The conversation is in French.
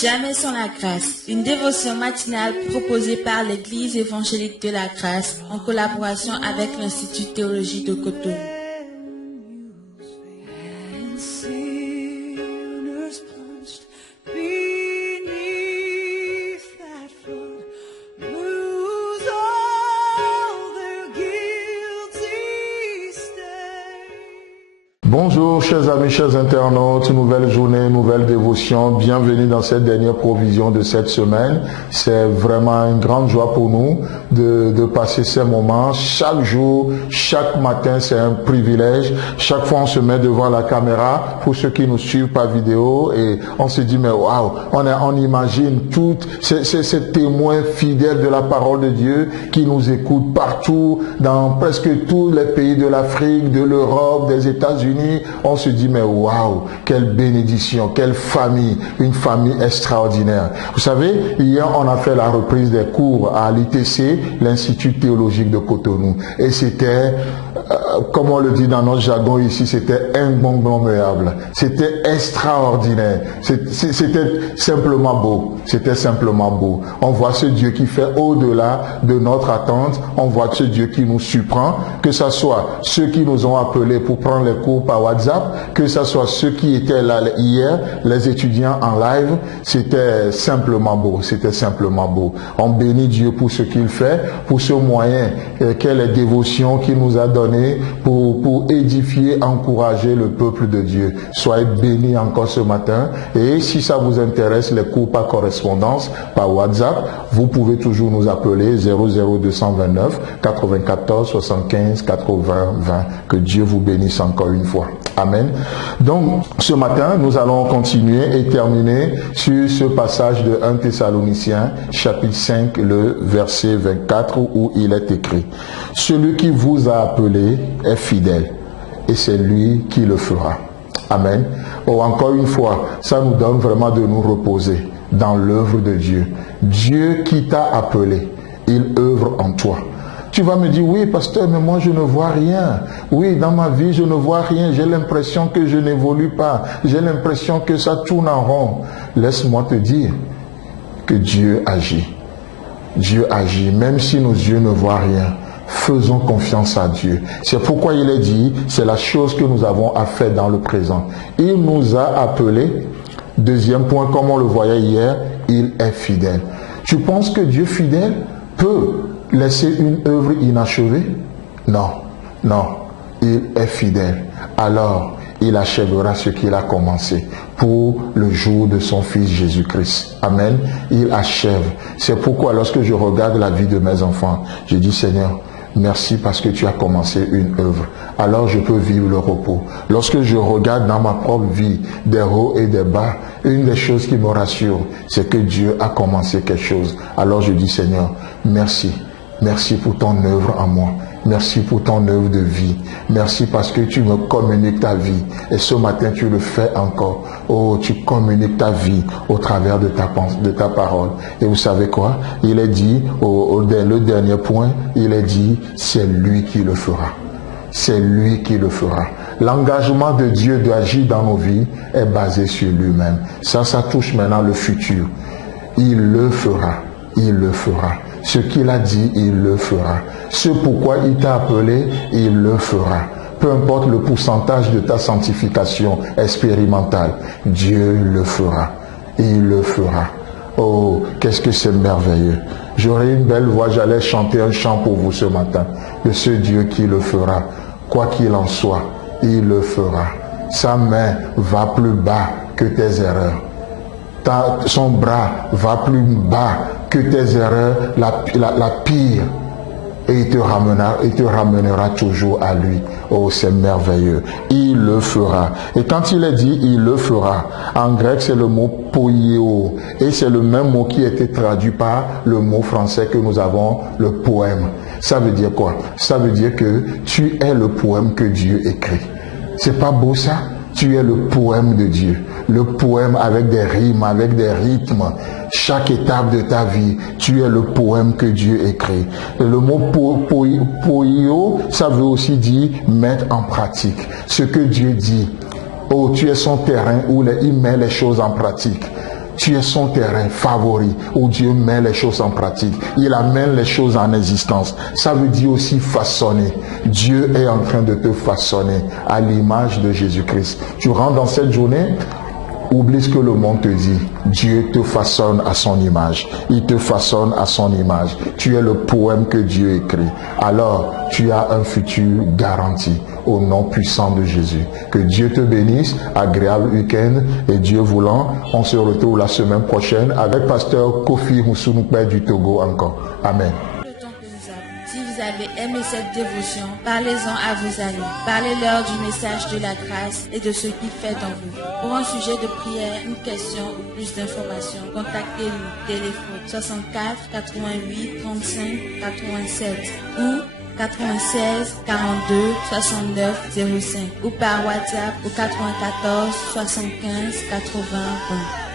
Jamais sans la grâce, une dévotion matinale proposée par l'Église évangélique de la grâce en collaboration avec l'Institut théologique de Cotonou. Bonjour chers amis, chers internautes, nouvelle journée, nouvelle dévotion, bienvenue dans cette dernière provision de cette semaine. C'est vraiment une grande joie pour nous de passer ces moments. Chaque jour, chaque matin, c'est un privilège. Chaque fois on se met devant la caméra pour ceux qui nous suivent par vidéo et on se dit mais waouh, on imagine tous ces témoins fidèles de la parole de Dieu qui nous écoutent partout, dans presque tous les pays de l'Afrique, de l'Europe, des États-Unis. On se dit mais waouh, quelle bénédiction, quelle famille, une famille extraordinaire. Vous savez, hier on a fait la reprise des cours à l'ITC, l'Institut théologique de Cotonou, et c'était, comme on le dit dans notre jargon ici, c'était ingommable, c'était extraordinaire, c'était simplement beau, c'était simplement beau. On voit ce Dieu qui fait au-delà de notre attente, on voit ce Dieu qui nous surprend, que ce soit ceux qui nous ont appelés pour prendre les cours par WhatsApp, que ce soit ceux qui étaient là hier, les étudiants en live, c'était simplement beau, c'était simplement beau. On bénit Dieu pour ce qu'il fait, pour ce moyen qu'est les dévotions qu'il nous a donné pour édifier, encourager le peuple de Dieu. Soyez bénis encore ce matin, et si ça vous intéresse les cours par correspondance, par WhatsApp, vous pouvez toujours nous appeler 00229 94 75 80 20. Que Dieu vous bénisse encore une fois. Amen. Donc, ce matin, nous allons continuer et terminer sur ce passage de 1 Thessaloniciens, chapitre 5, le verset 24, où il est écrit: celui qui vous a appelé est fidèle, et c'est lui qui le fera. Amen. Oh, encore une fois, ça nous donne vraiment de nous reposer dans l'œuvre de Dieu. Dieu qui t'a appelé, il œuvre en toi. Tu vas me dire, oui, pasteur, mais moi je ne vois rien. Oui, dans ma vie, je ne vois rien. J'ai l'impression que je n'évolue pas. J'ai l'impression que ça tourne en rond. Laisse-moi te dire que Dieu agit. Dieu agit, même si nos yeux ne voient rien. Faisons confiance à Dieu. C'est pourquoi il est dit, c'est la chose que nous avons à faire dans le présent. Il nous a appelés. Deuxième point, comme on le voyait hier, il est fidèle. Tu penses que Dieu fidèle peut laisser une œuvre inachevée? Non, non, il est fidèle. Alors, il achèvera ce qu'il a commencé pour le jour de son Fils Jésus-Christ. Amen. Il achève. C'est pourquoi lorsque je regarde la vie de mes enfants, je dis Seigneur, merci parce que tu as commencé une œuvre. Alors je peux vivre le repos. Lorsque je regarde dans ma propre vie des hauts et des bas, une des choses qui me rassure, c'est que Dieu a commencé quelque chose. Alors je dis Seigneur, merci. Merci pour ton œuvre en moi. Merci pour ton œuvre de vie. Merci parce que tu me communiques ta vie. Et ce matin, tu le fais encore. Oh, tu communiques ta vie au travers de ta parole. Et vous savez quoi? Il est dit, le dernier point, il est dit, c'est lui qui le fera. C'est lui qui le fera. L'engagement de Dieu d'agir dans nos vies est basé sur lui-même. Ça touche maintenant le futur. Il le fera. Il le fera. Ce qu'il a dit, il le fera. Ce pourquoi il t'a appelé, il le fera. Peu importe le pourcentage de ta sanctification expérimentale, Dieu le fera. Il le fera. Oh, qu'est-ce que c'est merveilleux. J'aurais une belle voix, j'allais chanter un chant pour vous ce matin. De ce Dieu qui le fera. Quoi qu'il en soit, il le fera. Sa main va plus bas que tes erreurs. Son bras va plus bas que tes erreurs, la pire, et il te ramènera toujours à lui. Oh, c'est merveilleux. Il le fera. Et quand il est dit, il le fera, en grec, c'est le mot poieo. Et c'est le même mot qui a été traduit par le mot français que nous avons, le poème. Ça veut dire quoi? Ça veut dire que tu es le poème que Dieu écrit. C'est pas beau ça? Tu es le poème de Dieu, le poème avec des rimes, avec des rythmes. Chaque étape de ta vie, tu es le poème que Dieu écrit. Le mot poio, ça veut aussi dire mettre en pratique. Ce que Dieu dit, Oh, tu es son terrain où il met les choses en pratique. Tu es son terrain favori où Dieu met les choses en pratique. Il amène les choses en existence. Ça veut dire aussi façonner. Dieu est en train de te façonner à l'image de Jésus-Christ. Tu rentres dans cette journée, oublie ce que le monde te dit. Dieu te façonne à son image. Il te façonne à son image. Tu es le poème que Dieu écrit. Alors, tu as un futur garanti au nom puissant de Jésus. Que Dieu te bénisse. Agréable week-end. Et Dieu voulant, on se retrouve la semaine prochaine avec Pasteur Kofi Moussounoupé du Togo encore. Amen. Si vous avez aimé cette dévotion, parlez-en à vos amis. Parlez-leur du message de la grâce et de ce qu'il fait dans vous. Pour un sujet de prière, une question ou plus d'informations, contactez-nous. Téléphone 64 88 35 87 ou 96 42 69 05 ou par WhatsApp au 94 75 80 20.